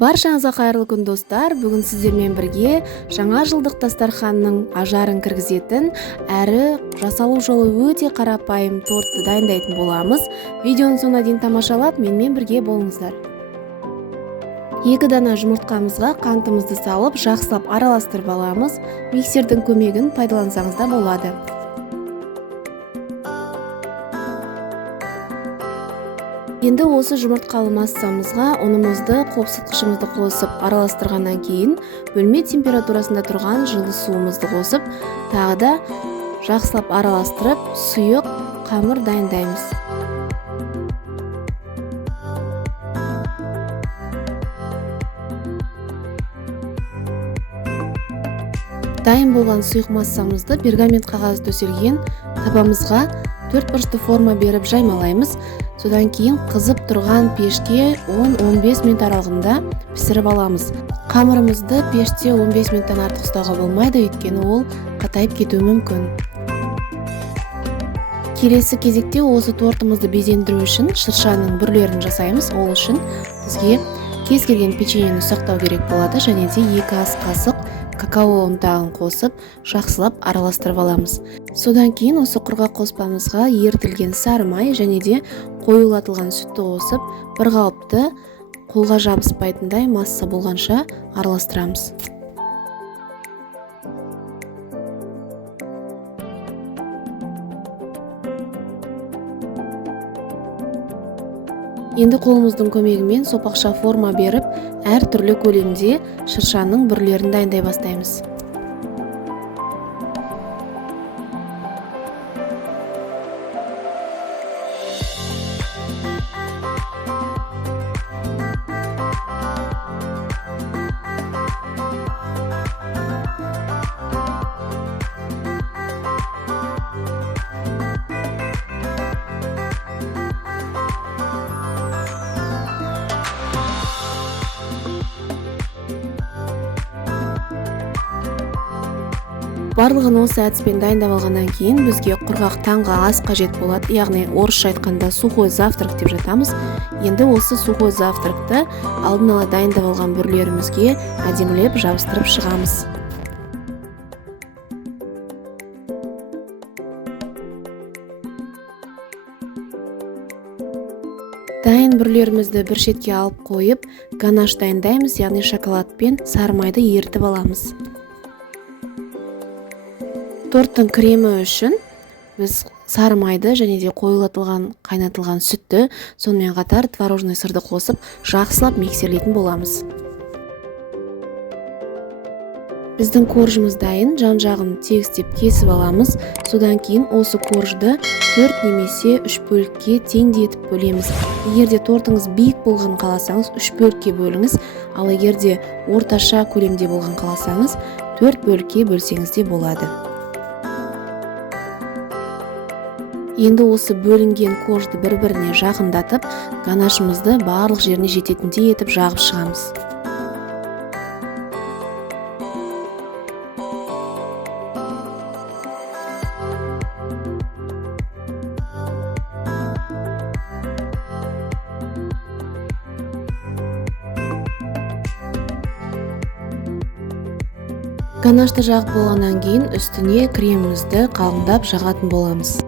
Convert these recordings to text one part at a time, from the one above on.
Баршаңызға қайырлы күн достар. Бүгін сіздермен бірге жаңа жылдық дастарханның ажарын кіргізетін әрі жасалу жолы өте қарапайым тортты дайындайтын боламыз. Видеоны соңына дейін тамашалап, менімен бірге болыңыздар. 2 дана жұмыртқамызға қантымызды салып, жақсылап араластырып аламыз. Миксердің көмегін пайдалансаңыз да болады. Енді осы жұмыртқалы массамызға ұнымызды, қопсытқышымызды қосып араластырғаннан кейін бөлме температурасында тұрған жылы суымызды қосып, тағы да жақсылап араластырып, сұйық қамыр дайындаймыз. Дайын болған сұйық массамызды пергамент қағазы төселген табамызға 4 бұрышты форма беріп жаймалаймыз. Содан кейін қызып тұрған пешке 10-15 минут аралығында пісіріп аламыз. Қамырымызды пеште 15 минуттан артық ұстауға болмайды, өйткені ол қатайып кетуі мүмкін. Келесі кезекте осы тортымызды безендіру үшін шыршаның бүрлерін жасаймыз. Ол үшін бізге кез келген печеньені сақтау керек болады, және де 2 ас қасық какао ұнтағын қосып, жақсылап араластырып аламыз. Содан кейін осы құрғақ қоспамызға ерітілген сары май және де қоюлатылған сүтті қосып, бір қалыпты қолға жабыспайтындай масса болғанша араластырамыз. Енді қолымыздың көмегімен сопақша форма беріп, әр түрлі көлемде шыршаның бүрлерін дайындай бастаймыз. Барлығын осы әдіспен дайындап алғаннан кейін бізге құрғақ таңғы ас қажет болады, яғни орысша айтқанда сухой завтрак деп жатамыз. Енді осы сухой завтракты алдын ала дайындап алған бүрлерімізге әдемілеп жабыстырып шығамыз. Дайын бүрлерімізді бір шетке алып қойып, ганаш дайындаймыз, яғни шоколад пен сары майды ерітіп аламыз. Торттың кремі үшін біз сары майды және де қоюлатылған қайнатылған сүтті, сонымен қатар творожный сырды қосып, жақсылап миксерлейтін боламыз. Біздің коржымыз дайын, жан-жағын тегістеп кесіп аламыз. Содан кейін осы коржды 4 немесе 3 бөлікке теңдетіп бөлеміз. Егерде тортыңыз биік болған қаласаңыз, 3 бөлікке бөліңіз, ал егерде орташа көлемде болған қаласаңыз, 4 бөлікке бөлсеңіз де болады. Енді осы бөлінген коржды бір-біріне жақындатып, ганашымызды барлық жеріне жететіндей етіп жағып шығамыз. Ганашты жағып болғаннан кейін үстіне кремімізді қалыңдап жағатын боламыз.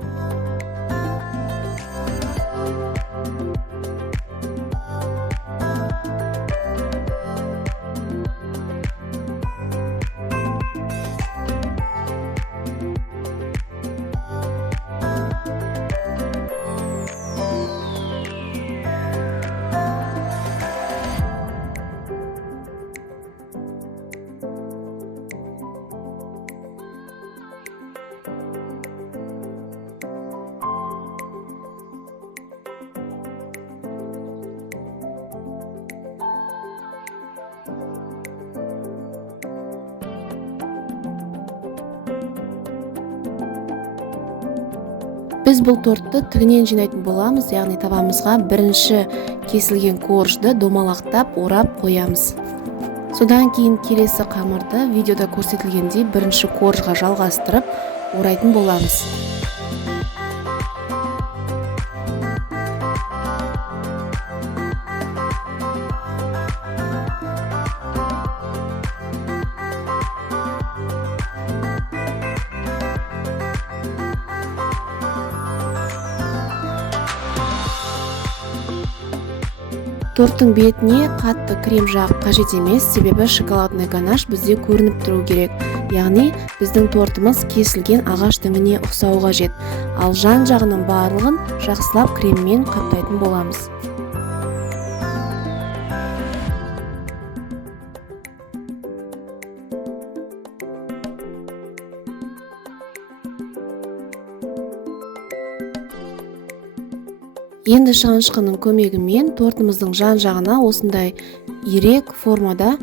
Біз бұл тортты тігінен жинайтын боламыз, яғни табамызға бірінші кесілген коржды домалақтап орап қоямыз. Содан кейін келесі қамырды видеода көрсетілгендей бірінші коржға жалғастырып орайтын боламыз. Торттың бетіне қатты крем жағып қажет емес, себебі шоколадный ганаш бізде көрініп тұру керек. Яғни біздің тортымыз кесілген ағаш діңіне ұқсауы қажет. Ал жан жағының барлығын жақсылап креммен қаптайтын боламыз. Енді шанышқының көмегімен тортымыздың жан жағына осындай ирек формада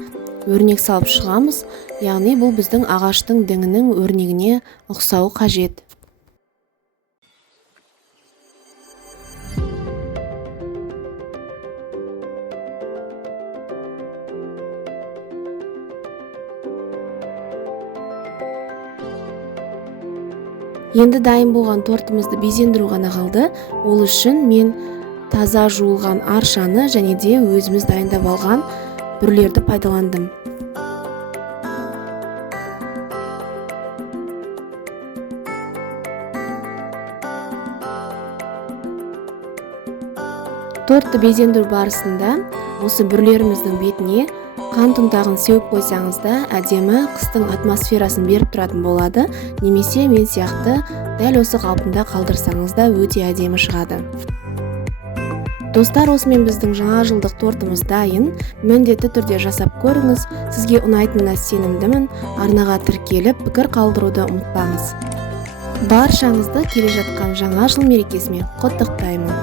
өрнек салып шығамыз. Яғни бұл біздің ағаштың діңінің өрнегіне ұқсауы қажет. Енді дайын болған тортымызды безендіру ғана қалды. Ол үшін мен таза жуылған аршаны және де өзіміз дайындап алған бүрлерді пайдаландым. Тортты безендіру барысында осы бүрлеріміздің бетіне қант ұнтағын сеуіп қойсаңыз да әдемі қыстың атмосферасын беріп тұратын болады, немесе мен сияқты дәл осы қалпында қалдырсаңыз да өте әдемі шығады. Достар, осымен біздің жаңа жылдық тортымыз дайын. Міндетті түрде жасап көріңіз. Сізге ұнайтынына сенімдімін. Арнаға тіркеліп пікір қалдыруды ұмытпаңыз. Баршаңызды келе жатқан жаңа жыл мерекесімен құттықтаймын.